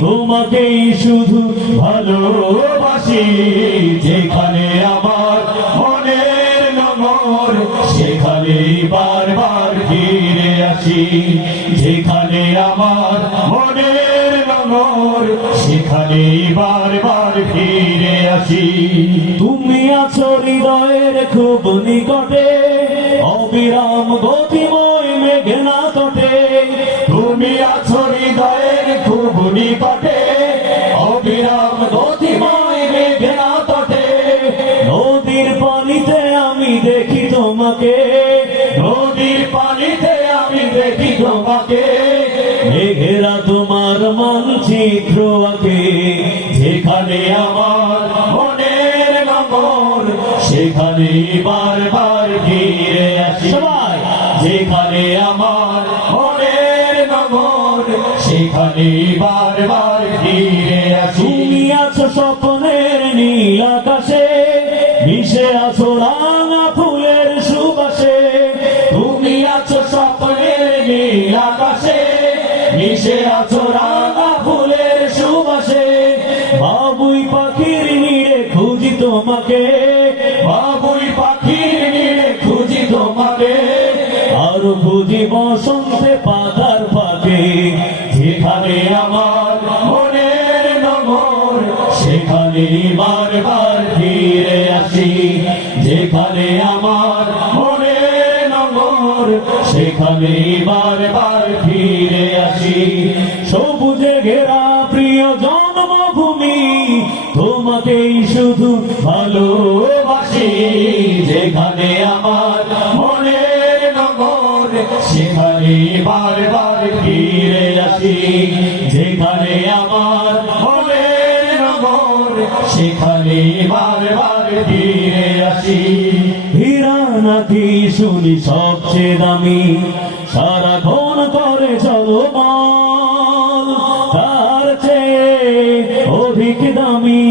তোমাকেই শুধু ভালোবাসি। যেখানে আমার মনের নগর সেখানে বারবার ফিরে আসি। যেখানে আমার মনের নগর সেখানে বারবার ফিরে আসি। তুমি আছো হৃদয়ের খুব নিকটে, অবিরাম গতিময় মেঘনা তটে। তুমি আছো হৃদয়ের খুব নিকটে, অবিরাম গতিময় মেঘনা তটে। নদীর পানিতে আমি দেখি তোমাকে, নদীর পানিতে আমি দেখি তোমাকে। মেঘেরা তোমার মানচিত্র আঁকে। যেখানে আমার মনের নগর সেখানে বারবার ফিরে আসি। যেখানে আমার মনের নগর সেখানে বারবার ফিরে আসি। তুমি আছো স্বপ্নের নীল আকাশে, মিশে আছো রাঙা ফুলের সুবাসে। তুমি আছো স্বপ্নের নীল আকাশে, মিশে আছো রাঙা ফুলের সুবাসে। বাবুই পাখির নিড়ে খুঁজি তোমাকে, বাবুই পাখির নিড়ে খুঁজি তোমাকে। আর খুঁজি বসন্তে পাতার পাকে। যেখানে আমার মনের নগর সেখানে বারবার ফিরে আসি। যেখানে আমার মনের নগর সেখানে বারবার ফিরে আসি। সবুজে ঘেরা প্রিয় জন্মভূমি, তোমাকেই শুধু ভালোবাসি। যেখানে আমার মনের নগর সেখানে বারবার ফিরে আসি। যেখানে আমার মনের নগর সেখানে বারবার ফিরে আসি। হীরা নাকি শুনি সবচেয়ে দামি, সারাক্ষণ করে ঝলমল। তার চেয়ে অধিক দামি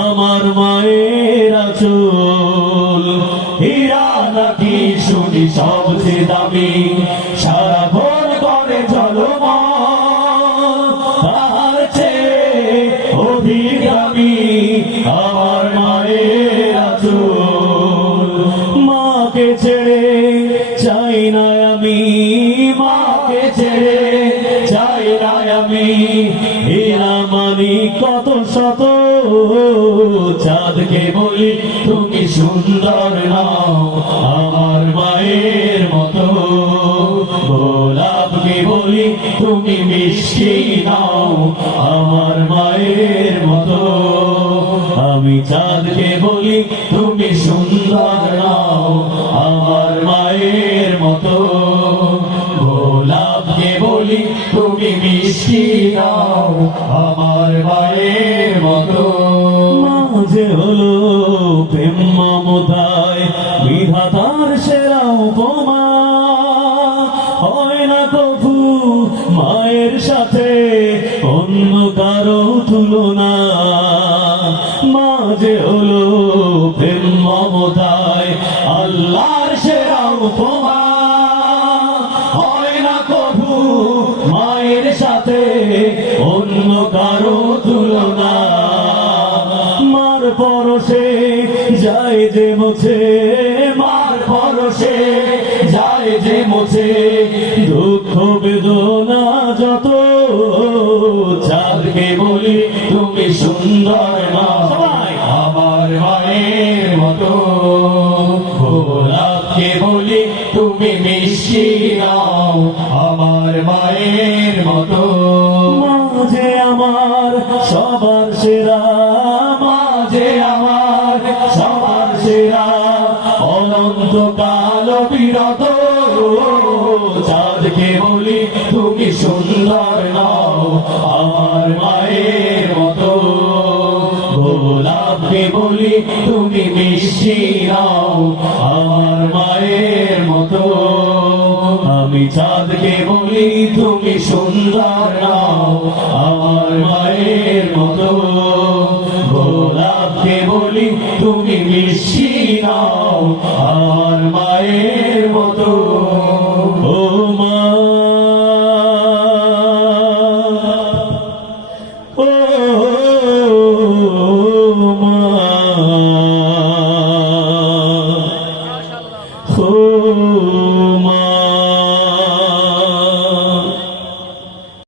আমার মায়ের আঁচল। হীরা নাকি শুনি সবচেয়ে দামি, সারাক্ষণ করে ঝলমল। তার চেয়ে অধিক দামি আমার মায়ের আঁচল। মাকে ছেড়ে চাই না আমি, মাকে ছেড়ে চাই না আমি। হীরা মানি কত শত, চাঁদকে বলি তুমি সুন্দর নাও আমার মায়ের মতো। গোলাপকে বলি তুমি মিষ্টি নাও আমার মায়ের মতো। আমি চাঁদকে বলি তুমি সুন্দর নাও আমার মায়ের মতো। গোলাপকে বলি তুমি মিষ্টি নাও আমার মায়ের মতো। মাঝে হলো প্রেম মমতায় বিধাতার সেরা উপমা। হয় না কভু মায়ের সাথে অন্য কারো তুলনা। মাঝে হলো প্রেম মমতায় আল্লাহর সেরা উপমা। হয় না কভু মায়ের সাথে অন্য কারো তুলনা। মার পরশে যায় যে মুছে, মার পরশে যায় যে মুছে দুঃখ বেদনা যত। চাঁদকে বলি তুমি সুন্দর নাও আমার মায়ের মতো। গোলাপকে বলি তুমি মিষ্টি নাও আমার মায়ের মতো। মাঝে আমার সবার সেরা, মাঝে আমার সবার সেরা অনন্তকাল বিরত। চাঁদকে বলি তুমি সুন্দর নাও আমার মায়ের মতো। গোলাপকে বলি তুমি মিষ্টি নাও আমার মায়ের মতো। আমি চাঁদকে বলি তুমি সুন্দর নাও আমার মায়ের মতো। গোলাপকে বলি তুমি মিষ্টি নাও আমার মায়ের মতো। ও মা ও